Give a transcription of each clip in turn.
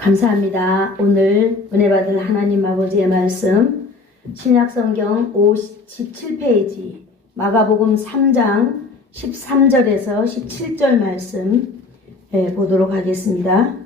감사합니다. 오늘 은혜 받을 하나님 아버지의 말씀 신약성경 57페이지 마가복음 3장 13절에서 17절 말씀 보도록 하겠습니다.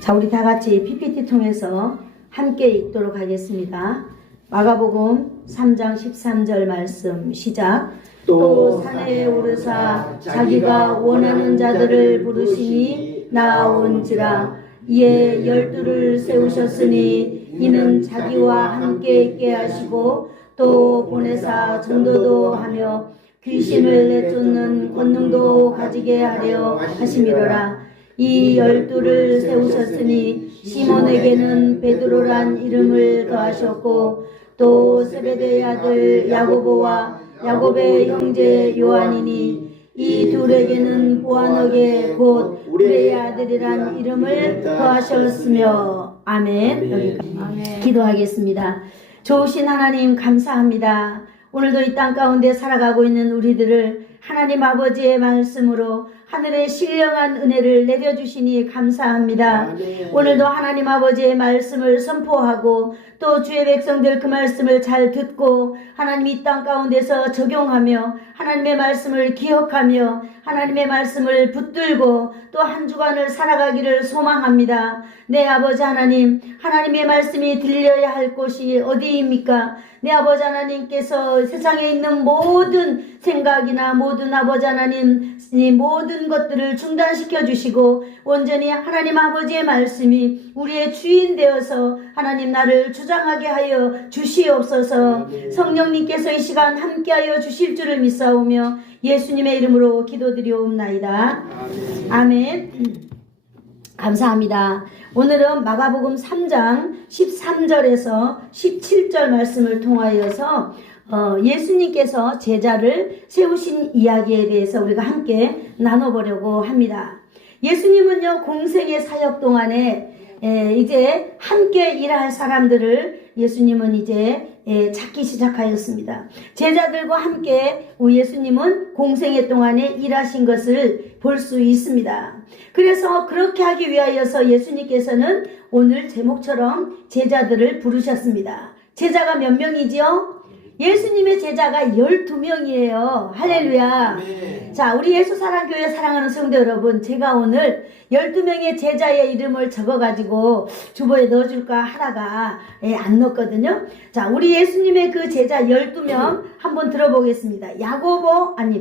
자, 우리 다 같이 PPT 통해서 함께 읽도록 하겠습니다. 마가복음 3장 13절 말씀 시작. 또 산에 오르사 자기가 원하는 자들을 부르시니 나아온지라. 이에 12를 세우셨으니 이는 자기와 함께 있게 하시고 또 보내사 전도도 하며 귀신을 내쫓는 권능도 가지게 하려 하심이로라. 이 12를 세우셨으니 시몬에게는 베드로란 이름을 더하셨고 또 세베대의 아들 야고보와 야곱의 형제 요한이니 이 둘에게는 보아너게 곧 우레의 아들이란 이름을 더하셨으며. 아멘. 여기까지 기도하겠습니다. 좋으신 하나님 감사합니다. 오늘도 이 땅 가운데 살아가고 있는 우리들을 하나님 아버지의 말씀으로 하늘의 신령한 은혜를 내려주시니 감사합니다. 아멘. 오늘도 하나님 아버지의 말씀을 선포하고 또 주의 백성들 그 말씀을 잘 듣고 하나님 이 땅 가운데서 적용하며 하나님의 말씀을 기억하며 하나님의 말씀을 붙들고 또 한 주간을 살아가기를 소망합니다. 내 아버지 하나님, 하나님의 말씀이 들려야 할 곳이 어디입니까? 내 아버지 하나님께서 세상에 있는 모든 생각이나 모든 아버지 하나님 이 모든 것들을 중단시켜 주시고 온전히 하나님 아버지의 말씀이 우리의 주인 되어서 하나님 나를 주장하게 하여 주시옵소서. 성령님께서 이 시간 함께하여 주실 줄을 믿사오며 예수님의 이름으로 기도드리옵나이다. 아멘. 감사합니다. 오늘은 마가복음 3장 13절에서 17절 말씀을 통하여서 예수님께서 제자를 세우신 이야기에 대해서 우리가 함께 나눠보려고 합니다. 예수님은요, 공생의 사역 동안에 이제 함께 일할 사람들을 예수님은 이제 찾기 시작하였습니다. 제자들과 함께 예수님은 공생의 동안에 일하신 것을 볼 수 있습니다. 그래서 그렇게 하기 위하여서 예수님께서는 오늘 제목처럼 제자들을 부르셨습니다. 제자가 몇 명이지요? 예수님의 제자가 12명이에요. 할렐루야. 네. 자, 우리 예수사랑교회 사랑하는 성도 여러분, 제가 오늘 12명의 제자의 이름을 적어가지고 주보에 넣어줄까 하다가 안 넣었거든요. 자, 우리 예수님의 그 제자 12명 한번 들어보겠습니다.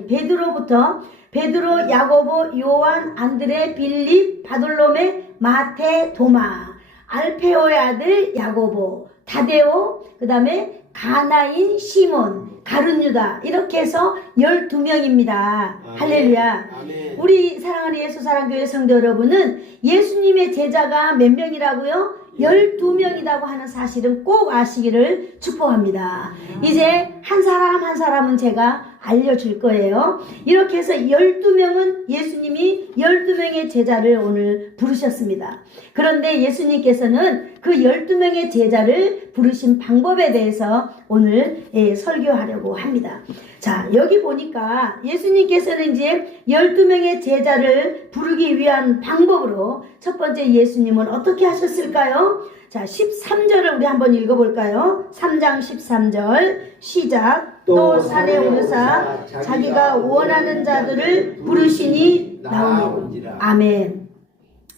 베드로부터 베드로, 야고보, 요한, 안드레, 빌립, 바돌로메, 마테, 도마, 알페오의 아들 야고보, 다데오, 그 다음에 가나인, 시몬, 가룟유다, 이렇게 해서 12명입니다. 할렐루야. 아멘. 우리 사랑하는 예수사랑교회 성도 여러분은 예수님의 제자가 몇 명이라고요? 12명이라고 하는 사실은 꼭 아시기를 축복합니다. 이제 한 사람 한 사람은 제가 알려줄 거예요. 이렇게 해서 12명은 예수님이 12명의 제자를 오늘 부르셨습니다. 그런데 예수님께서는 그 12명의 제자를 부르신 방법에 대해서 오늘 설교하려고 합니다. 자, 여기 보니까 예수님께서는 이제 12명의 제자를 부르기 위한 방법으로 첫 번째 예수님은 어떻게 하셨을까요? 자, 13절을 우리 한번 읽어볼까요? 3장 13절 시작. 또 산에 오르사 자기가 원하는 자들을 부르시니 나오니라. 아멘.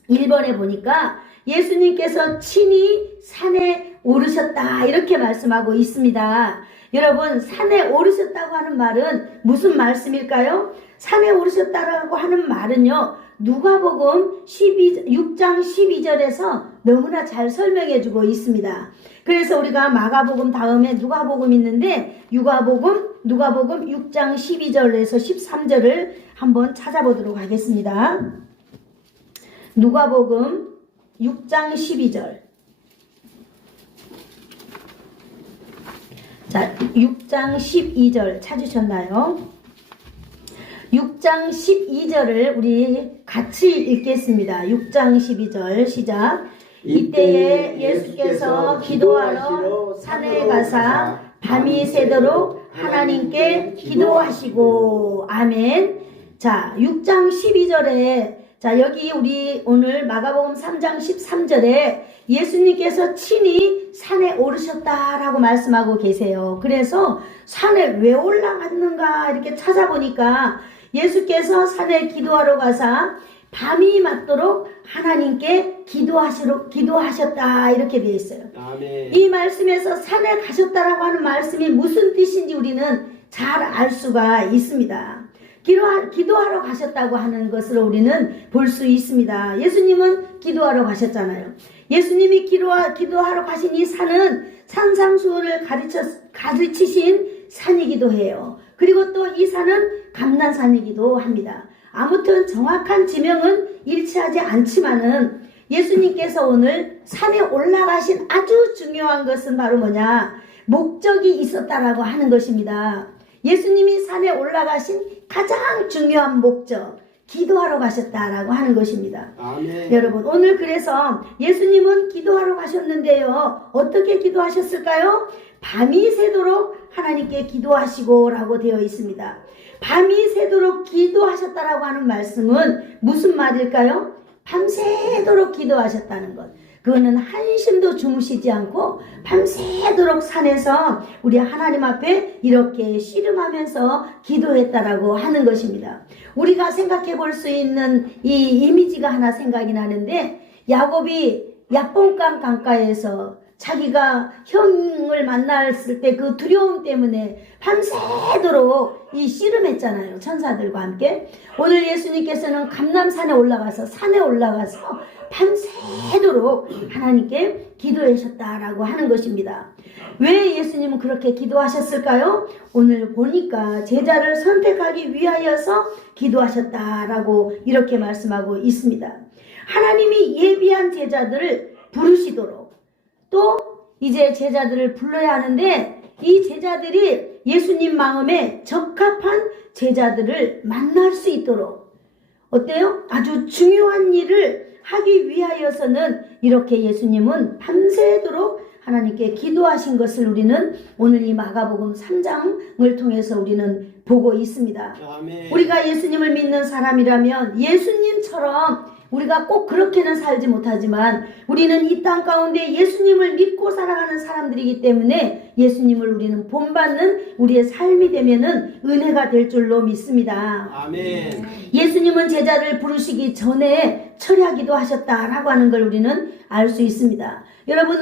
1번에 보니까 예수님께서 친히 산에 오르셨다 이렇게 말씀하고 있습니다. 여러분, 산에 오르셨다고 하는 말은 무슨 말씀일까요? 산에 오르셨다고 하는 말은요, 누가복음 6장 12절에서 너무나 잘 설명해 주고 있습니다. 그래서 우리가 마가복음 다음에 누가복음 있는데 누가복음 6장 12절에서 13절을 한번 찾아보도록 하겠습니다. 누가복음 6장 12절. 자, 6장 12절 찾으셨나요? 6장 12절을 우리 같이 읽겠습니다. 6장 12절 시작. 이때에 예수께서 기도하러 산에 가사 밤이 새도록 하나님께 기도하시고. 아멘. 자, 6장 12절에 자, 여기 우리 오늘 마가복음 3장 13절에 예수님께서 친히 산에 오르셨다라고 말씀하고 계세요. 그래서 산에 왜 올라갔는가 이렇게 찾아보니까 예수께서 산에 기도하러 가사 밤이 맞도록 하나님께 기도하셨다 이렇게 되어 있어요. 아멘. 이 말씀에서 산에 가셨다라고 하는 말씀이 무슨 뜻인지 우리는 잘 알 수가 있습니다. 기도하러 가셨다고 하는 것을 우리는 볼 수 있습니다. 예수님은 기도하러 가셨잖아요. 예수님이 기도하러 가신 이 산은 산상수훈을 가르치신 산이기도 해요. 그리고 또 이 산은 감난산이기도 합니다. 아무튼 정확한 지명은 일치하지 않지만은 예수님께서 오늘 산에 올라가신 아주 중요한 것은 바로 뭐냐? 목적이 있었다라고 하는 것입니다. 예수님이 산에 올라가신 가장 중요한 목적, 기도하러 가셨다라고 하는 것입니다. 아멘. 여러분, 오늘 그래서 예수님은 기도하러 가셨는데요. 어떻게 기도하셨을까요? 밤이 새도록 하나님께 기도하시고 라고 되어 있습니다. 밤이 새도록 기도하셨다라고 하는 말씀은 무슨 말일까요? 밤새도록 기도하셨다는 것. 그거는 한심도 주무시지 않고 밤새도록 산에서 우리 하나님 앞에 이렇게 씨름하면서 기도했다라고 하는 것입니다. 우리가 생각해 볼 수 있는 이 이미지가 하나 생각이 나는데, 야곱이 야복강 강가에서 자기가 형을 만났을 때 그 두려움 때문에 밤새도록 이 씨름했잖아요. 천사들과 함께. 오늘 예수님께서는 감람산에 올라가서 산에 올라가서 밤새도록 하나님께 기도하셨다라고 하는 것입니다. 왜 예수님은 그렇게 기도하셨을까요? 오늘 보니까 제자를 선택하기 위하여서 기도하셨다라고 이렇게 말씀하고 있습니다. 하나님이 예비한 제자들을 부르시도록, 또 이제 제자들을 불러야 하는데 이 제자들이 예수님 마음에 적합한 제자들을 만날 수 있도록, 어때요? 아주 중요한 일을 하기 위하여서는 이렇게 예수님은 밤새도록 하나님께 기도하신 것을 우리는 오늘 이 마가복음 3장을 통해서 우리는 보고 있습니다. 아멘. 우리가 예수님을 믿는 사람이라면 예수님처럼 우리가 꼭 그렇게는 살지 못하지만 우리는 이 땅 가운데 예수님을 믿고 살아가는 사람들이기 때문에 예수님을 우리는 본받는 우리의 삶이 되면은 은혜가 될 줄로 믿습니다. 아멘. 예수님은 제자를 부르시기 전에 철야기도 하셨다라고 하는 걸 우리는 알 수 있습니다. 여러분,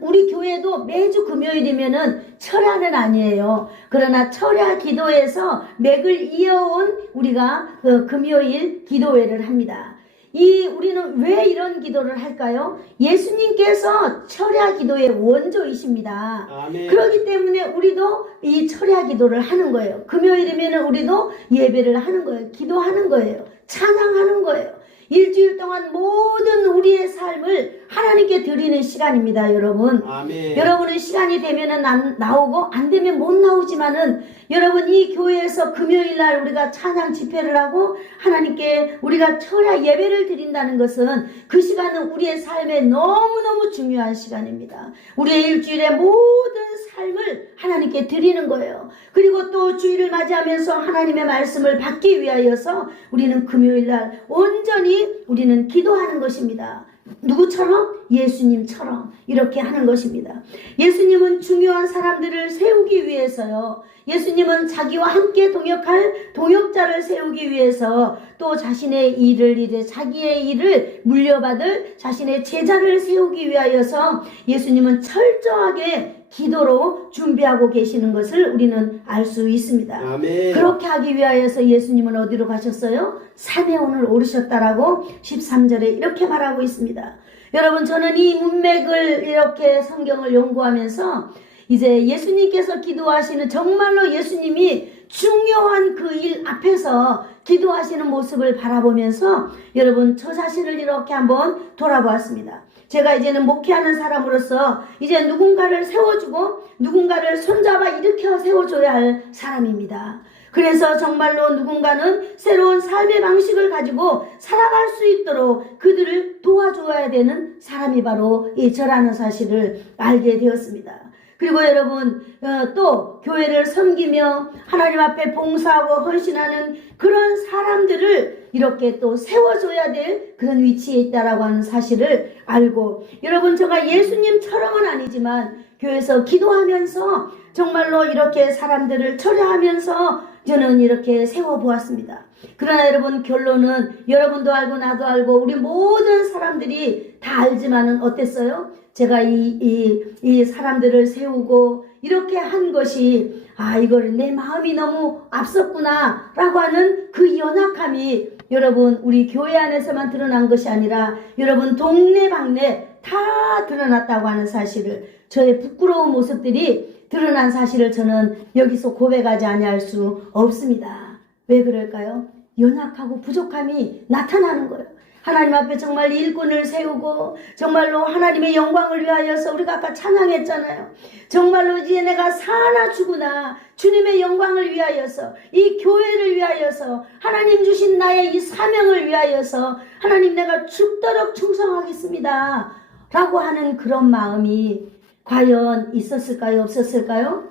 우리 교회도 매주 금요일이면은 철야는 아니에요. 그러나 철야 기도에서 맥을 이어온 우리가 금요일 기도회를 합니다. 우리는 왜 이런 기도를 할까요? 예수님께서 철야 기도의 원조이십니다. 아멘. 그렇기 때문에 우리도 이 철야 기도를 하는 거예요. 금요일이면 우리도 예배를 하는 거예요. 기도하는 거예요. 찬양하는 거예요. 일주일 동안 모든 우리의 삶을 하나님께 드리는 시간입니다, 여러분. 아멘. 여러분은 시간이 되면은 나오고 안 되면 못 나오지만은 여러분, 이 교회에서 금요일 날 우리가 찬양 집회를 하고 하나님께 우리가 철야 예배를 드린다는 것은 그 시간은 우리의 삶에 너무너무 중요한 시간입니다. 우리의 일주일의 모든 삶을 하나님께 드리는 거예요. 그리고 또 주일을 맞이하면서 하나님의 말씀을 받기 위하여서 우리는 금요일 날 온전히 우리는 기도하는 것입니다. 누구처럼? 예수님처럼 이렇게 하는 것입니다. 예수님은 중요한 사람들을 세우기 위해서요. 예수님은 자기와 함께 동역할 동역자를 세우기 위해서, 또 자신의 자기의 일을 물려받을 자신의 제자를 세우기 위하여서 예수님은 철저하게 기도로 준비하고 계시는 것을 우리는 알 수 있습니다. 아멘. 그렇게 하기 위하여서 예수님은 어디로 가셨어요? 산에 오늘 오르셨다라고 13절에 이렇게 말하고 있습니다. 여러분, 저는 이 문맥을 이렇게 성경을 연구하면서 이제 예수님께서 기도하시는, 정말로 예수님이 중요한 그 일 앞에서 기도하시는 모습을 바라보면서 여러분, 저 자신을 이렇게 한번 돌아보았습니다. 제가 이제는 목회하는 사람으로서 이제 누군가를 세워주고 누군가를 손잡아 일으켜 세워줘야 할 사람입니다. 그래서 정말로 누군가는 새로운 삶의 방식을 가지고 살아갈 수 있도록 그들을 도와줘야 되는 사람이 바로 저라는 사실을 알게 되었습니다. 그리고 여러분 또 교회를 섬기며 하나님 앞에 봉사하고 헌신하는 그런 사람들을 이렇게 또 세워줘야 될 그런 위치에 있다라고 하는 사실을 알고, 여러분 제가 예수님처럼은 아니지만 교회에서 기도하면서 정말로 이렇게 사람들을 처리하면서 저는 이렇게 세워보았습니다. 그러나 여러분 결론은 여러분도 알고 나도 알고 우리 모든 사람들이 다 알지만은 어땠어요? 제가 이 사람들을 세우고 이렇게 한 것이 이걸 내 마음이 너무 앞섰구나 라고 하는 그 연약함이 여러분 우리 교회 안에서만 드러난 것이 아니라 여러분 동네방네 다 드러났다고 하는 사실을, 저의 부끄러운 모습들이 드러난 사실을 저는 여기서 고백하지 아니할 수 없습니다. 왜 그럴까요? 연약하고 부족함이 나타나는 거예요. 하나님 앞에 정말 일꾼을 세우고 정말로 하나님의 영광을 위하여서, 우리가 아까 찬양했잖아요. 정말로 이제 내가 사나 죽으나 주님의 영광을 위하여서, 이 교회를 위하여서, 하나님 주신 나의 이 사명을 위하여서 하나님 내가 죽도록 충성하겠습니다 라고 하는 그런 마음이 과연 있었을까요? 없었을까요?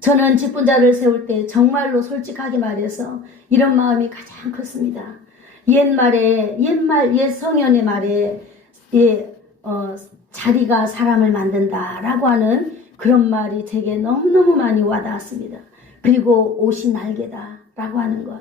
저는 직분자를 세울 때 정말로 솔직하게 말해서 이런 마음이 가장 컸습니다. 옛 성현의 말에 자리가 사람을 만든다라고 하는 그런 말이 제게 너무너무 많이 와닿았습니다. 그리고 옷이 날개다라고 하는 것.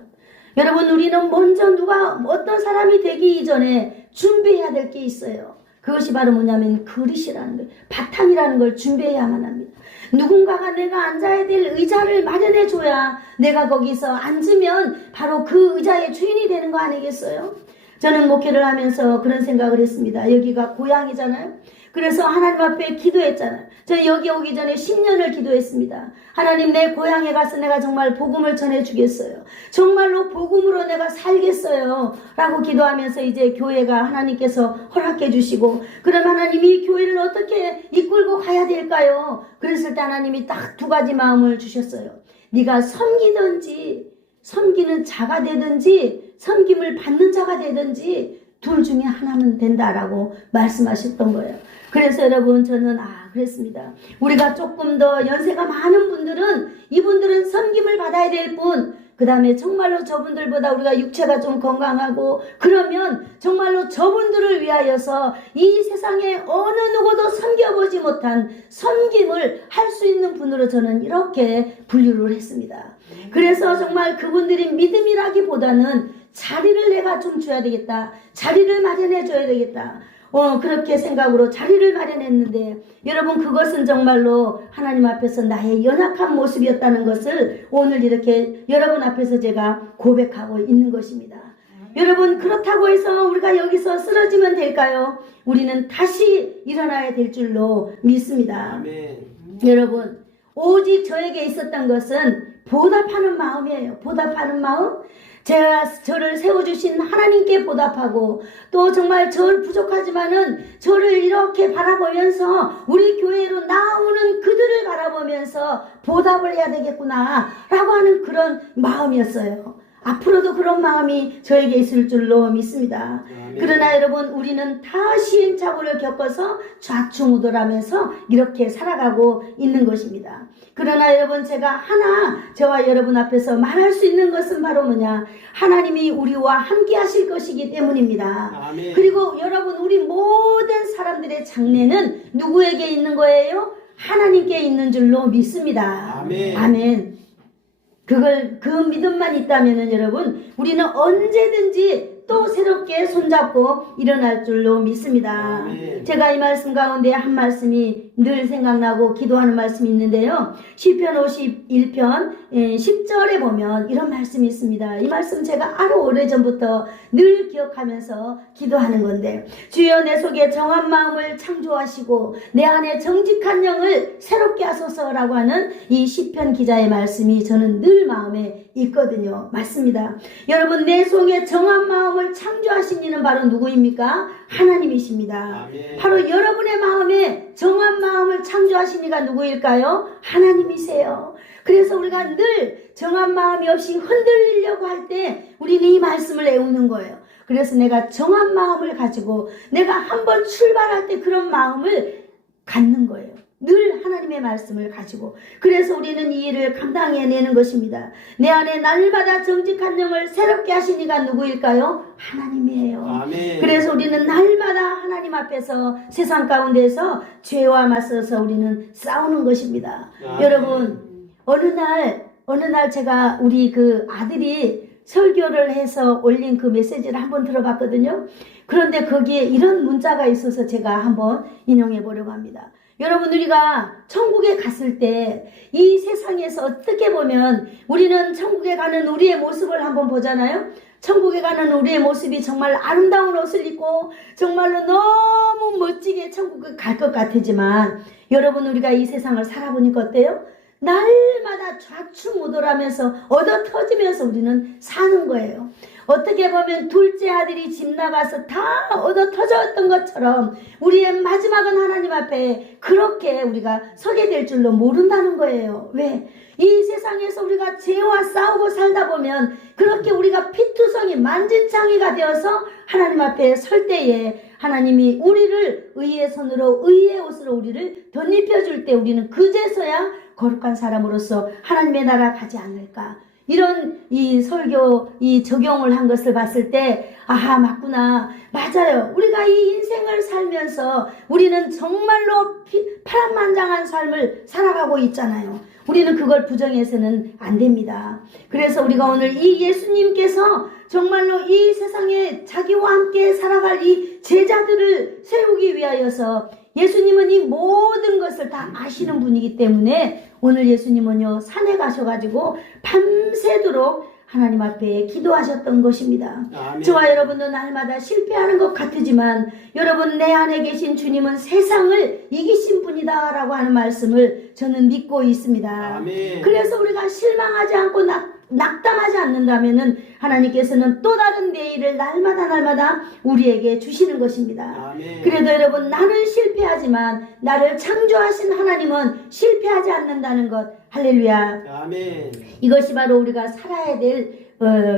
여러분 우리는 먼저 어떤 사람이 되기 이전에 준비해야 될 게 있어요. 그것이 바로 뭐냐면 그릇이라는 걸, 바탕이라는 걸 준비해야만 합니다. 누군가가 내가 앉아야 될 의자를 마련해 줘야 내가 거기서 앉으면 바로 그 의자의 주인이 되는 거 아니겠어요? 저는 목회를 하면서 그런 생각을 했습니다. 여기가 고향이잖아요. 그래서 하나님 앞에 기도했잖아요. 저는 여기 오기 전에 10년을 기도했습니다. 하나님, 내 고향에 가서 내가 정말 복음을 전해주겠어요. 정말로 복음으로 내가 살겠어요 라고 기도하면서 이제 교회가 하나님께서 허락해 주시고, 그럼 하나님이 교회를 어떻게 이끌고 가야 될까요? 그랬을 때 하나님이 딱 두 가지 마음을 주셨어요. 네가 섬기든지 섬기는 자가 되든지 섬김을 받는 자가 되든지 둘 중에 하나면 된다라고 말씀하셨던 거예요. 그래서 여러분 저는 그랬습니다. 우리가 조금 더 연세가 많은 분들은 이분들은 섬김을 받아야 될 뿐, 그 다음에 정말로 저분들보다 우리가 육체가 좀 건강하고 그러면 정말로 저분들을 위하여서 이 세상에 어느 누구도 섬겨보지 못한 섬김을 할 수 있는 분으로 저는 이렇게 분류를 했습니다. 그래서 정말 그분들이 믿음이라기보다는 자리를 내가 좀 줘야 되겠다, 자리를 마련해 줘야 되겠다, 그렇게 생각으로 자리를 마련했는데, 여러분 그것은 정말로 하나님 앞에서 나의 연약한 모습이었다는 것을 오늘 이렇게 여러분 앞에서 제가 고백하고 있는 것입니다. 여러분 그렇다고 해서 우리가 여기서 쓰러지면 될까요? 우리는 다시 일어나야 될 줄로 믿습니다. 아멘. 여러분 오직 저에게 있었던 것은 보답하는 마음이에요. 보답하는 마음. 저를 세워주신 하나님께 보답하고, 또 정말 저를 부족하지만은 저를 이렇게 바라보면서 우리 교회로 나오는 그들을 바라보면서 보답을 해야 되겠구나 라고 하는 그런 마음이었어요. 앞으로도 그런 마음이 저에게 있을 줄로 믿습니다. 그러나 여러분 우리는 다 시행착오를 겪어서 좌충우돌하면서 이렇게 살아가고 있는 것입니다. 그러나 여러분 제가 저와 여러분 앞에서 말할 수 있는 것은 바로 뭐냐, 하나님이 우리와 함께 하실 것이기 때문입니다. 아멘. 그리고 여러분 우리 모든 사람들의 장래는 누구에게 있는 거예요? 하나님께 있는 줄로 믿습니다. 아멘. 아멘. 그 믿음만 있다면은 여러분 우리는 언제든지 또 새롭게 손잡고 일어날 줄로 믿습니다. 아멘. 제가 이 말씀 가운데 한 말씀이 늘 생각나고 기도하는 말씀이 있는데요. 시편 51편 10절에 보면 이런 말씀이 있습니다. 이 말씀 제가 아주 오래전부터 늘 기억하면서 기도하는 건데, 주여 내 속에 정한 마음을 창조하시고 내 안에 정직한 영을 새롭게 하소서라고 하는 이 시편 기자의 말씀이 저는 늘 마음에 있거든요. 맞습니다. 여러분 내 속에 정한 마음을 창조하신 이는 바로 누구입니까? 하나님이십니다. 아멘. 바로 여러분의 마음에 정한 마음을 창조하신 이가 누구일까요? 하나님이세요. 그래서 우리가 늘 정한 마음이 없이 흔들리려고 할 때 우리는 이 말씀을 외우는 거예요. 그래서 내가 정한 마음을 가지고 내가 한번 출발할 때 그런 마음을 갖는 거예요. 늘 하나님 하나님의 말씀을 가지고, 그래서 우리는 이 일을 감당해내는 것입니다. 내 안에 날마다 정직한 영을 새롭게 하신 이가 누구일까요? 하나님이에요. 아멘. 그래서 우리는 날마다 하나님 앞에서 세상 가운데서 죄와 맞서서 우리는 싸우는 것입니다. 아멘. 여러분, 어느 날 제가 우리 그 아들이 설교를 해서 올린 그 메시지를 한번 들어봤거든요. 그런데 거기에 이런 문자가 있어서 제가 한번 인용해 보려고 합니다. 여러분, 우리가 천국에 갔을 때 이 세상에서 어떻게 보면 우리는 천국에 가는 우리의 모습을 한번 보잖아요. 천국에 가는 우리의 모습이 정말 아름다운 옷을 입고 정말로 너무 멋지게 천국에 갈 것 같지만, 여러분, 우리가 이 세상을 살아보니까 어때요? 날마다 좌충우돌하면서 얻어 터지면서 우리는 사는 거예요. 어떻게 보면 둘째 아들이 집 나가서 다 얻어 터졌던 것처럼 우리의 마지막은 하나님 앞에 그렇게 우리가 서게 될 줄로 모른다는 거예요. 왜? 이 세상에서 우리가 죄와 싸우고 살다 보면 그렇게 우리가 피투성이 만진창이가 되어서 하나님 앞에 설 때에 하나님이 우리를 의의 손으로 의의 옷으로 우리를 덧입혀줄 때 우리는 그제서야 거룩한 사람으로서 하나님의 나라 가지 않을까. 이런 이 설교 이 적용을 한 것을 봤을 때, 아하, 맞구나. 맞아요. 우리가 이 인생을 살면서 우리는 정말로 파란만장한 삶을 살아가고 있잖아요. 우리는 그걸 부정해서는 안 됩니다. 그래서 우리가 오늘 이 예수님께서 정말로 이 세상에 자기와 함께 살아갈 이 제자들을 세우기 위하여서, 예수님은 이 모든 것을 다 아시는 분이기 때문에 오늘 예수님은요, 산에 가셔가지고 밤새도록 하나님 앞에 기도하셨던 것입니다. 아멘. 저와 여러분도 날마다 실패하는 것 같지만, 여러분, 내 안에 계신 주님은 세상을 이기신 분이다 라고 하는 말씀을 저는 믿고 있습니다. 아멘. 그래서 우리가 실망하지 않고 낙담하지 않는다면은 하나님께서는 또 다른 내일을 날마다 우리에게 주시는 것입니다. 아멘. 그래도 여러분, 나는 실패하지만 나를 창조하신 하나님은 실패하지 않는다는 것, 할렐루야. 아멘. 이것이 바로 우리가 살아야 될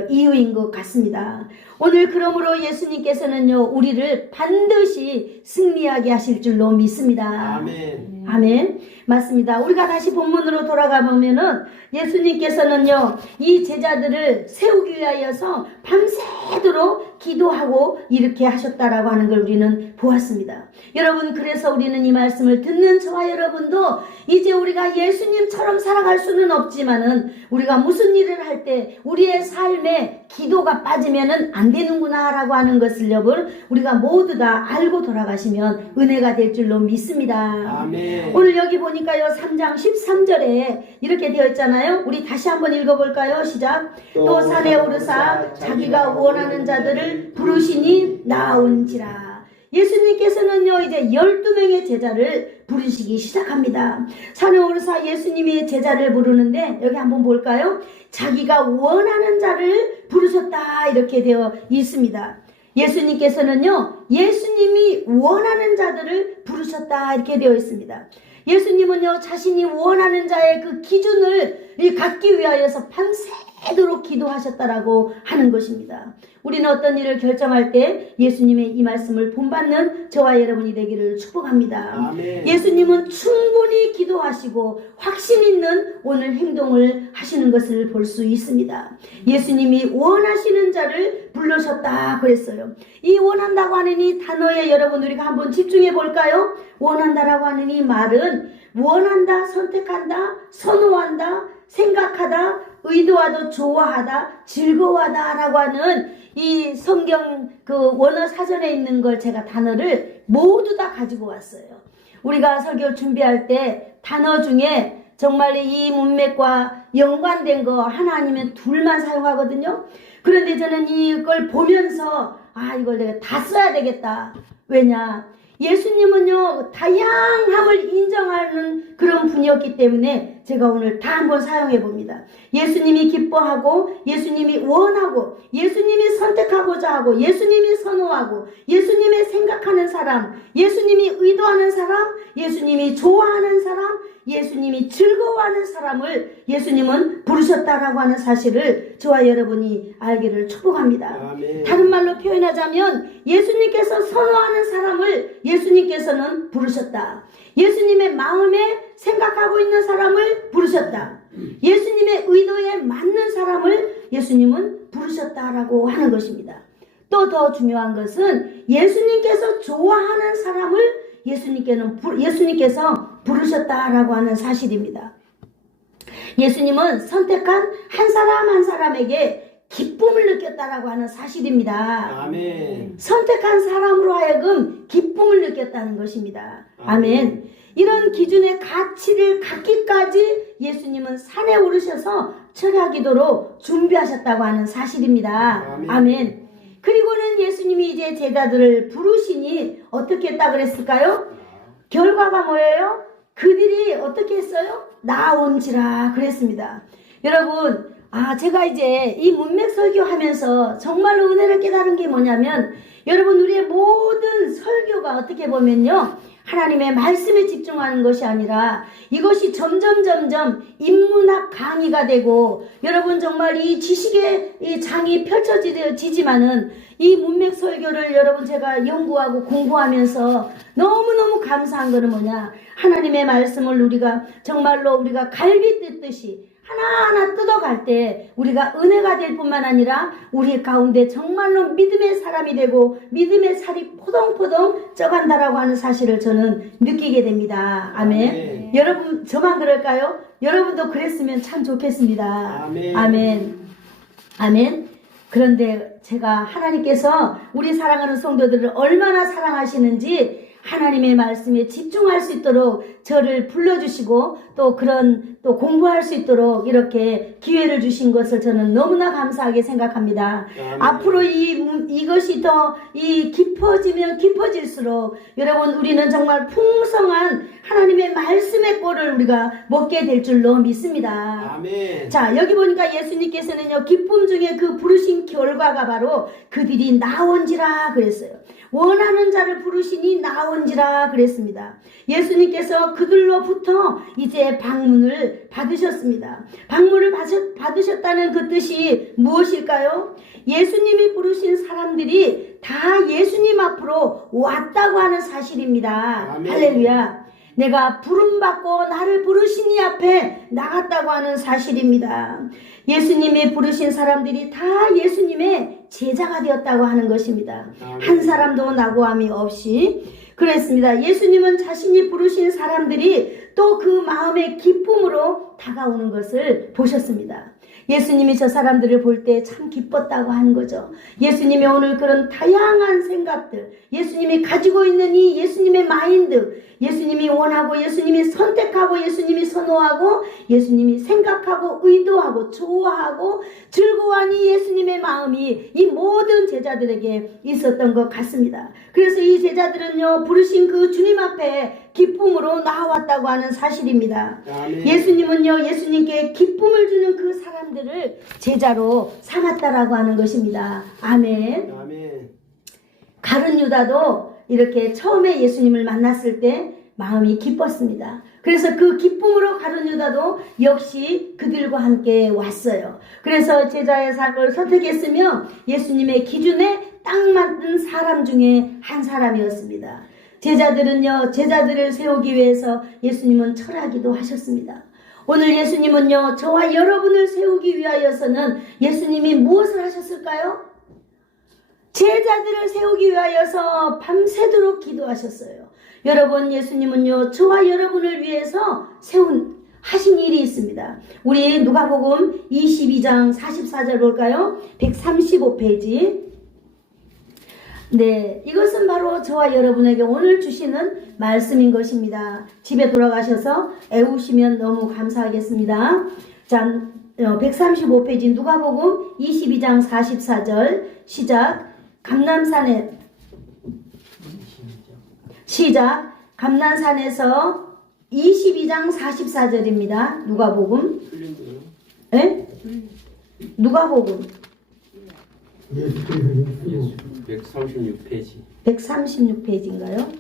이유인 것 같습니다. 오늘 그러므로 예수님께서는요, 우리를 반드시 승리하게 하실 줄로 믿습니다. 아멘. 아멘. 맞습니다. 우리가 다시 본문으로 돌아가 보면은 예수님께서는요, 이 제자들을 세우기 위하여서 밤새도록 기도하고 이렇게 하셨다라고 하는 걸 우리는 보았습니다. 여러분, 그래서 우리는 이 말씀을 듣는 저와 여러분도 이제 우리가 예수님처럼 살아갈 수는 없지만은 우리가 무슨 일을 할 때 우리의 삶에 기도가 빠지면은 안 되는구나 라고 하는 것을 여러분, 우리가 모두 다 알고 돌아가시면 은혜가 될 줄로 믿습니다. 아멘. 오늘 여기 보니까요, 3장 13절에 이렇게 되어 있잖아요. 우리 다시 한번 읽어볼까요? 시작. 또 산에 오르사 자기가 원하는 자들을 부르시니 나온지라. 예수님께서는요, 이제 12명의 제자를 부르시기 시작합니다. 산에 오르사 예수님이 제자를 부르는데, 여기 한번 볼까요? 자기가 원하는 자를 부르셨다 이렇게 되어 있습니다. 예수님께서는요, 예수님이 원하는 자들을 부르셨다 이렇게 되어 있습니다. 예수님은요, 자신이 원하는 자의 그 기준을 갖기 위하여서 밤새도록 기도하셨다라고 하는 것입니다. 우리는 어떤 일을 결정할 때 예수님의 이 말씀을 본받는 저와 여러분이 되기를 축복합니다. 아멘. 예수님은 충분히 기도하시고 확신 있는 오늘 행동을 하시는 것을 볼 수 있습니다. 예수님이 원하시는 자를 부르셨다 그랬어요. 이 원한다고 하는 이 단어에 여러분, 우리가 한번 집중해 볼까요? 원한다라고 하는 이 말은 원한다, 선택한다, 선호한다, 생각하다, 의도하다, 좋아하다, 즐거워하다 라고 하는 이 성경 그 원어 사전에 있는 걸 제가 단어를 모두 다 가지고 왔어요. 우리가 설교 준비할 때 단어 중에 정말 이 문맥과 연관된 거 하나 아니면 둘만 사용하거든요. 그런데 저는 이걸 보면서 이걸 내가 다 써야 되겠다. 왜냐? 예수님은요, 다양함을 인정하는 그런 분이었기 때문에 제가 오늘 다 한번 사용해 봅니다. 예수님이 기뻐하고, 예수님이 원하고, 예수님이 선택하고자 하고, 예수님이 선호하고, 예수님이 생각하는 사람, 예수님이 의도하는 사람, 예수님이 좋아하는 사람, 예수님이 즐거워하는 사람을 예수님은 부르셨다라고 하는 사실을 저와 여러분이 알기를 축복합니다. 아멘. 다른 말로 표현하자면 예수님께서 선호하는 사람을 예수님께서는 부르셨다. 예수님의 마음에 생각하는 잘하고 있는 사람을 부르셨다. 예수님의 의도에 맞는 사람을 예수님은 부르셨다라고 하는 것입니다. 또 더 중요한 것은 예수님께서 좋아하는 사람을 예수님께서 부르셨다라고 하는 사실입니다. 예수님은 선택한 한 사람 한 사람에게 기쁨을 느꼈다라고 하는 사실입니다. 아멘. 선택한 사람으로 하여금 기쁨을 느꼈다는 것입니다. 아멘. 이런 기준의 가치를 갖기까지 예수님은 산에 오르셔서 철야기도로 준비하셨다고 하는 사실입니다. 아멘. 그리고는 예수님이 이제 제자들을 부르시니 어떻게 했다 그랬을까요? 결과가 뭐예요? 그들이 어떻게 했어요? 나온지라 그랬습니다. 여러분, 제가 이제 이 문맥 설교하면서 정말로 은혜를 깨달은 게 뭐냐면, 여러분, 우리의 모든 설교가 어떻게 보면요, 하나님의 말씀에 집중하는 것이 아니라 이것이 점점 인문학 강의가 되고, 여러분 정말 이 지식의 이 장이 펼쳐지지만은 이 문맥 설교를 여러분 제가 연구하고 공부하면서 너무너무 감사한 거는 뭐냐, 하나님의 말씀을 우리가 정말로 우리가 갈비 뜯듯이 하나하나 뜯어갈 때 우리가 은혜가 될 뿐만 아니라 우리 가운데 정말로 믿음의 사람이 되고 믿음의 살이 포동포동 쪄간다라고 하는 사실을 저는 느끼게 됩니다. 아멘. 여러분 저만 그럴까요? 여러분도 그랬으면 참 좋겠습니다. 아멘. 그런데 제가 하나님께서 우리 사랑하는 성도들을 얼마나 사랑하시는지 하나님의 말씀에 집중할 수 있도록 저를 불러주시고 또 공부할 수 있도록 이렇게 기회를 주신 것을 저는 너무나 감사하게 생각합니다. 앞으로 이것이 더 깊어지면 깊어질수록 여러분 우리는 정말 풍성한 하나님의 말씀의 꼴을 우리가 먹게 될 줄로 믿습니다. 아멘. 자, 여기 보니까 예수님께서는요, 기쁨 중에 그 부르신 결과가 바로 그들이 나온지라 그랬어요. 원하는 자를 부르시니 나온지라 그랬습니다. 예수님께서 그들로부터 이제 방문을 받으셨습니다. 방문을 받으셨다는 그 뜻이 무엇일까요? 예수님이 부르신 사람들이 다 예수님 앞으로 왔다고 하는 사실입니다. 아멘. 할렐루야. 내가 부름받고 나를 부르신 이 앞에 나갔다고 하는 사실입니다. 예수님이 부르신 사람들이 다 예수님의 제자가 되었다고 하는 것입니다. 한 사람도 나고함이 없이 그랬습니다. 예수님은 자신이 부르신 사람들이 또 그 마음의 기쁨으로 다가오는 것을 보셨습니다. 예수님이 저 사람들을 볼 때 참 기뻤다고 하는 거죠. 예수님이 오늘 그런 다양한 생각들, 예수님이 가지고 있는 이 예수님의 마인드, 예수님이 원하고 예수님이 선택하고 예수님이 선호하고 예수님이 생각하고 의도하고 좋아하고 즐거워하는 이 예수님의 마음이 이 모든 제자들에게 있었던 것 같습니다. 그래서 이 제자들은요, 부르신 그 주님 앞에 기쁨으로 나왔다고 하는 사실입니다. 아멘. 예수님은요, 예수님께 기쁨을 주는 그 사람들을 제자로 삼았다라고 하는 것입니다. 아멘. 아멘. 가룟 유다도 이렇게 처음에 예수님을 만났을 때 마음이 기뻤습니다. 그래서 그 기쁨으로 가룟 유다도 역시 그들과 함께 왔어요. 그래서 제자의 삶을 선택했으며 예수님의 기준에 딱 맞는 사람 중에 한 사람이었습니다. 제자들은요, 제자들을 세우기 위해서 예수님은 철하기도 하셨습니다. 오늘 예수님은요, 저와 여러분을 세우기 위하여서는 예수님이 무엇을 하셨을까요? 제자들을 세우기 위하여서 밤새도록 기도하셨어요. 여러분, 예수님은요, 저와 여러분을 위해서 하신 일이 있습니다. 우리 누가복음 22장 44절 볼까요? 135페이지. 네, 이것은 바로 저와 여러분에게 오늘 주시는 말씀인 것입니다. 집에 돌아가셔서 애우시면 너무 감사하겠습니다. 자, 135페이지 누가복음 22장 44절 시작. 감난산에서 22장 44절입니다. 누가복음. 예? 누가복음. 136페이지. 136페이지인가요?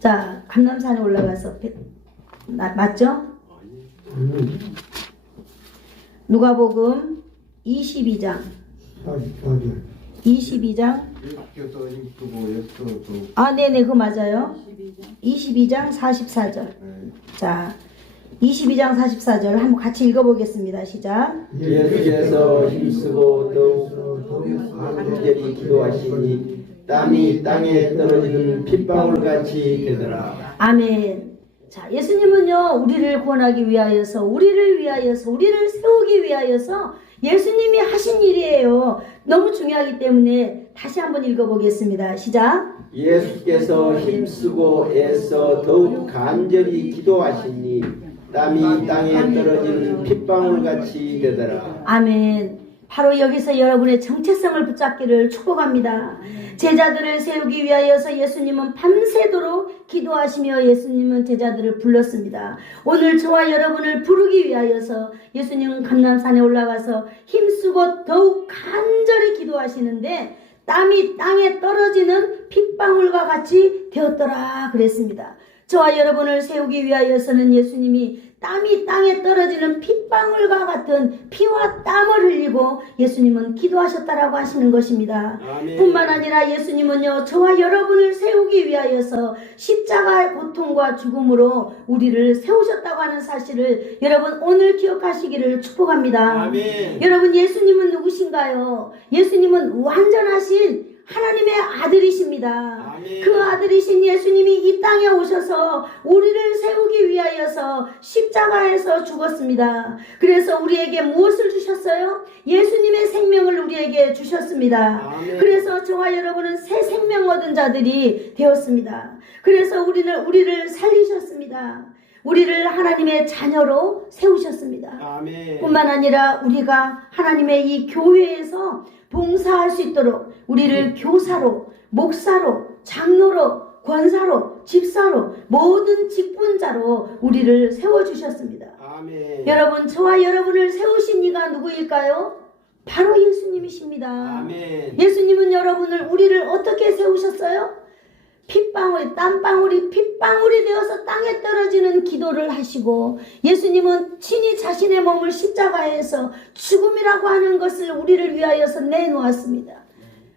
자, 감남산에 올라가서 맞죠? 누가복음 22장 22장. 학교도 이쁘고 역도도. 아, 네네, 그거 맞아요. 22장 44절. 네. 자, 22장 44절 한번 같이 읽어보겠습니다. 시작. 예수께서 힘쓰고 더욱 간절히 기도하시니 땀이 땅에 떨어지는 핏방울같이 되더라. 아멘. 자, 예수님은요, 우리를 구원하기 위하여서, 우리를 세우기 위하여서 예수님이 하신 일이에요. 너무 중요하기 때문에 다시 한번 읽어보겠습니다. 시작. 예수께서 힘쓰고 애써 더욱 간절히 기도하시니 땀이 땅에 떨어지는 핏방울같이 되더라. 아멘. 바로 여기서 여러분의 정체성을 붙잡기를 축복합니다. 제자들을 세우기 위하여서 예수님은 밤새도록 기도하시며 예수님은 제자들을 불렀습니다. 오늘 저와 여러분을 부르기 위하여서 예수님은 감람산에 올라가서 힘쓰고 더욱 간절히 기도하시는데 땀이 땅에 떨어지는 핏방울과 같이 되었더라 그랬습니다. 저와 여러분을 세우기 위하여서는 예수님이 땀이 땅에 떨어지는 핏방울과 같은 피와 땀을 흘리고 예수님은 기도하셨다라고 하시는 것입니다. 아멘. 뿐만 아니라 예수님은요, 저와 여러분을 세우기 위하여서 십자가의 고통과 죽음으로 우리를 세우셨다고 하는 사실을 여러분 오늘 기억하시기를 축복합니다. 아멘. 여러분, 예수님은 누구신가요? 예수님은 완전하신 하나님의 아들이십니다. 아멘. 그 아들이신 예수님이 이 땅에 오셔서 우리를 세우기 위하여서 십자가에서 죽었습니다. 그래서 우리에게 무엇을 주셨어요? 예수님의 생명을 우리에게 주셨습니다. 아멘. 그래서 저와 여러분은 새 생명 얻은 자들이 되었습니다. 그래서 우리를 살리셨습니다. 우리를 하나님의 자녀로 세우셨습니다. 아멘. 뿐만 아니라 우리가 하나님의 이 교회에서 봉사할 수 있도록 우리를 교사로, 목사로, 장로로, 권사로, 집사로, 모든 직분자로 우리를 세워주셨습니다. 아멘. 여러분, 저와 여러분을 세우신 이가 누구일까요? 바로 예수님이십니다. 아멘. 예수님은 우리를 어떻게 세우셨어요? 핏방울이, 땀방울이 핏방울이 되어서 땅에 떨어지는 기도를 하시고, 예수님은 친히 자신의 몸을 십자가에서 죽음이라고 하는 것을 우리를 위하여서 내놓았습니다.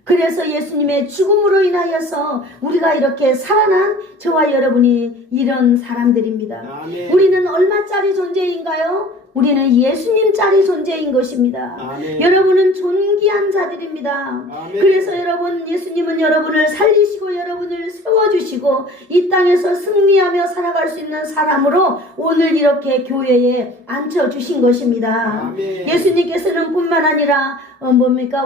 그래서 예수님의 죽음으로 인하여서 우리가 이렇게 살아난 저와 여러분이 이런 사람들입니다. 아멘. 우리는 얼마짜리 존재인가요? 우리는 예수님짜리 존재인 것입니다. 아멘. 여러분은 존귀한 자들입니다. 아멘. 그래서 예수님은 여러분을 살리시고 여러분을 세워주시고 이 땅에서 승리하며 살아갈 수 있는 사람으로 오늘 이렇게 교회에 앉혀주신 것입니다. 아멘. 예수님께서는 뿐만 아니라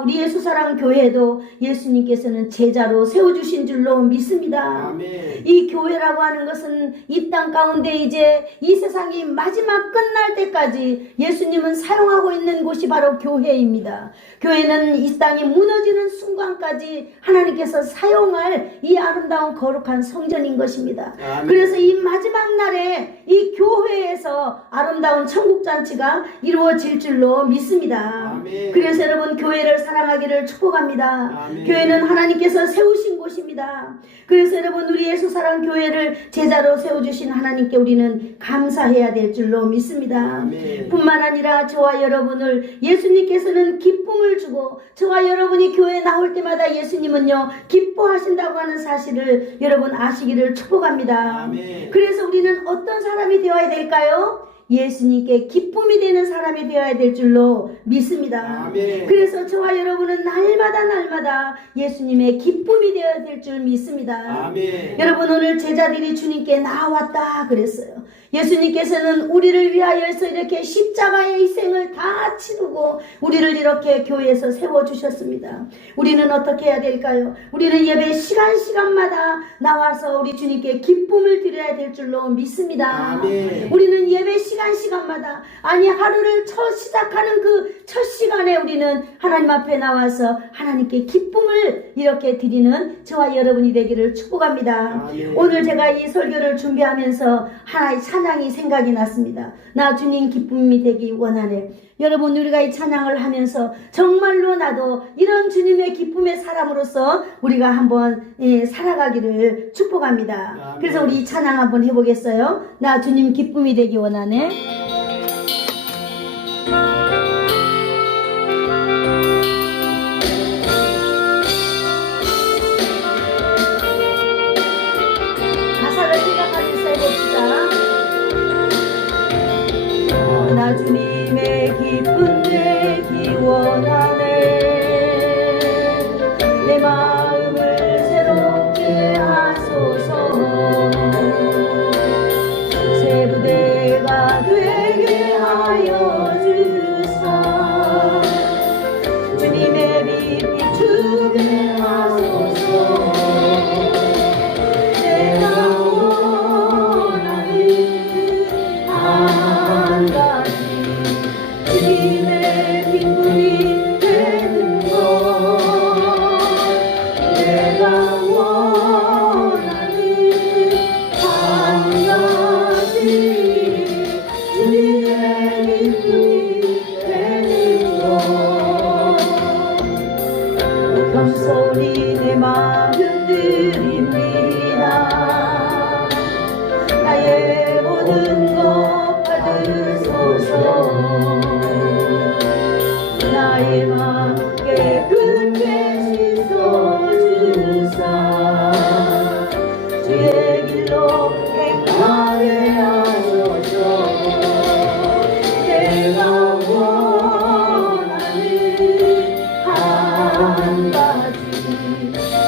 우리 예수사랑 교회도 예수님께서는 제자로 세워주신 줄로 믿습니다. 아멘. 이 교회라고 하는 것은 이 땅 가운데 이제 이 세상이 마지막 끝날 때까지 예수님은 사용하고 있는 곳이 바로 교회입니다. 교회는 이 땅이 무너지는 순간까지 하나님께서 사용할 이 아름다운 거룩한 성전인 것입니다. 아멘. 그래서 이 마지막 날에 이 교회에서 아름다운 천국잔치가 이루어질 줄로 믿습니다. 아멘. 그래서 여러분 교회를 사랑하기를 축복합니다. 아멘. 교회는 하나님께서 세우신 곳입니다. 그래서 여러분 우리 예수사랑 교회를 제자로 세워주신 하나님께 우리는 감사해야 될 줄로 믿습니다. 아멘. 뿐만 아니라 저와 여러분을 예수님께서는 기쁨을 주고 저와 여러분이 교회에 나올 때마다 예수님은요 기뻐하신다고 하는 사실을 여러분 아시기를 축복합니다. 아멘. 그래서 우리는 어떤 사람이 되어야 될까요? 예수님께 기쁨이 되는 사람이 되어야 될 줄로 믿습니다. 아멘. 그래서 저와 여러분은 날마다 예수님의 기쁨이 되어야 될 줄 믿습니다. 아멘. 여러분 오늘 제자들이 주님께 나왔다 그랬어요. 예수님께서는 우리를 위하여서 이렇게 십자가의 희생을 다 치르고 우리를 이렇게 교회에서 세워주셨습니다. 우리는 어떻게 해야 될까요? 우리는 예배 시간마다 나와서 우리 주님께 기쁨을 드려야 될 줄로 믿습니다. 아멘. 우리는 예배 시간마다 하루를 시작하는 그 첫 시간에 우리는 하나님 앞에 나와서 하나님께 기쁨을 이렇게 드리는 저와 여러분이 되기를 축복합니다. 아멘. 오늘 제가 이 설교를 준비하면서 하나의 찬양이 생각이 났습니다. 나 주님 기쁨이 되기 원하네. 여러분 우리가 이 찬양을 하면서 정말로 나도 이런 주님의 기쁨의 사람으로서 우리가 한번 살아가기를 축복합니다. 아멘. 그래서 우리 이 찬양 한번 해보겠어요. 나 주님 기쁨이 되기 원하네. 길로 행하게 하소서. 내가 원하는 한 가지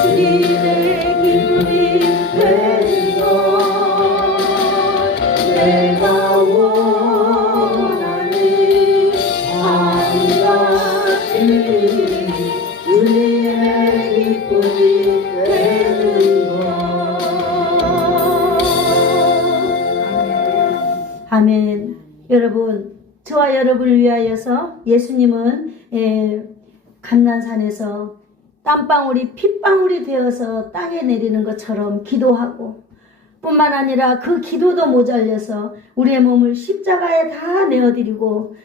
주님의 기쁨이 되는 것. 내가 원하는 한 가지 주님의 기쁨이 되는 것. 아멘. 여러분, 저와 여러분을 위하여서 예수님은 감난산에서 땀방울이 핏방울이 되어서 땅에 내리는 것처럼 기도하고, 뿐만 아니라 그 기도도 모자라서 우리의 몸을 십자가에 다 내어드리고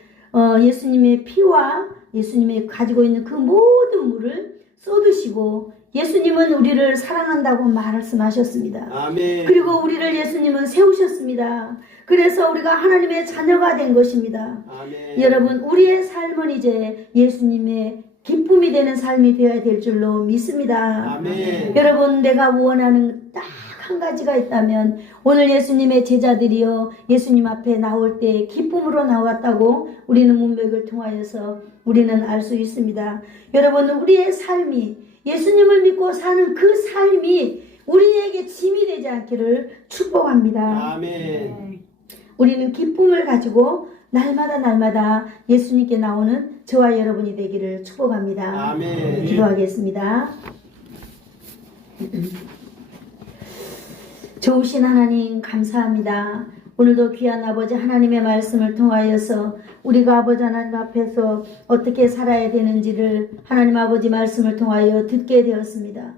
예수님의 피와 예수님이 가지고 있는 그 모든 물을 쏟으시고, 예수님은 우리를 사랑한다고 말씀하셨습니다. 아멘. 그리고 우리를 예수님은 세우셨습니다. 그래서 우리가 하나님의 자녀가 된 것입니다. 아멘. 여러분, 우리의 삶은 이제 예수님의 기쁨이 되는 삶이 되어야 될 줄로 믿습니다. 아멘. 여러분, 내가 원하는 딱 한 가지가 있다면, 오늘 예수님의 제자들이요 예수님 앞에 나올 때 기쁨으로 나왔다고 우리는 문맥을 통하여서 우리는 알 수 있습니다. 여러분, 우리의 삶이 예수님을 믿고 사는 그 삶이 우리에게 짐이 되지 않기를 축복합니다. 아멘. 우리는 기쁨을 가지고 날마다 예수님께 나오는 저와 여러분이 되기를 축복합니다. 아멘. 기도하겠습니다. 좋으신 하나님, 감사합니다. 오늘도 귀한 아버지 하나님의 말씀을 통하여서 우리가 아버지 하나님 앞에서 어떻게 살아야 되는지를 하나님 아버지 말씀을 통하여 듣게 되었습니다.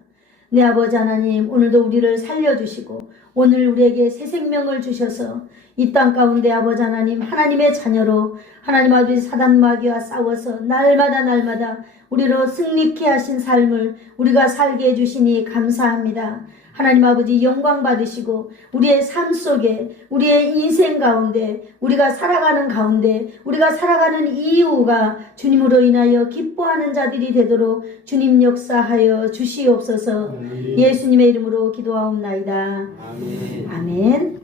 내 아버지 하나님, 오늘도 우리를 살려주시고 오늘 우리에게 새 생명을 주셔서 이 땅 가운데 아버지 하나님, 하나님의 자녀로 하나님 아버지 사단 마귀와 싸워서 날마다 우리로 승리케 하신 삶을 우리가 살게 해주시니 감사합니다. 하나님 아버지, 영광 받으시고 우리의 삶 속에, 우리의 인생 가운데, 우리가 살아가는 가운데, 우리가 살아가는 이유가 주님으로 인하여 기뻐하는 자들이 되도록 주님 역사하여 주시옵소서. 예수님의 이름으로 기도하옵나이다. 아멘. 아멘.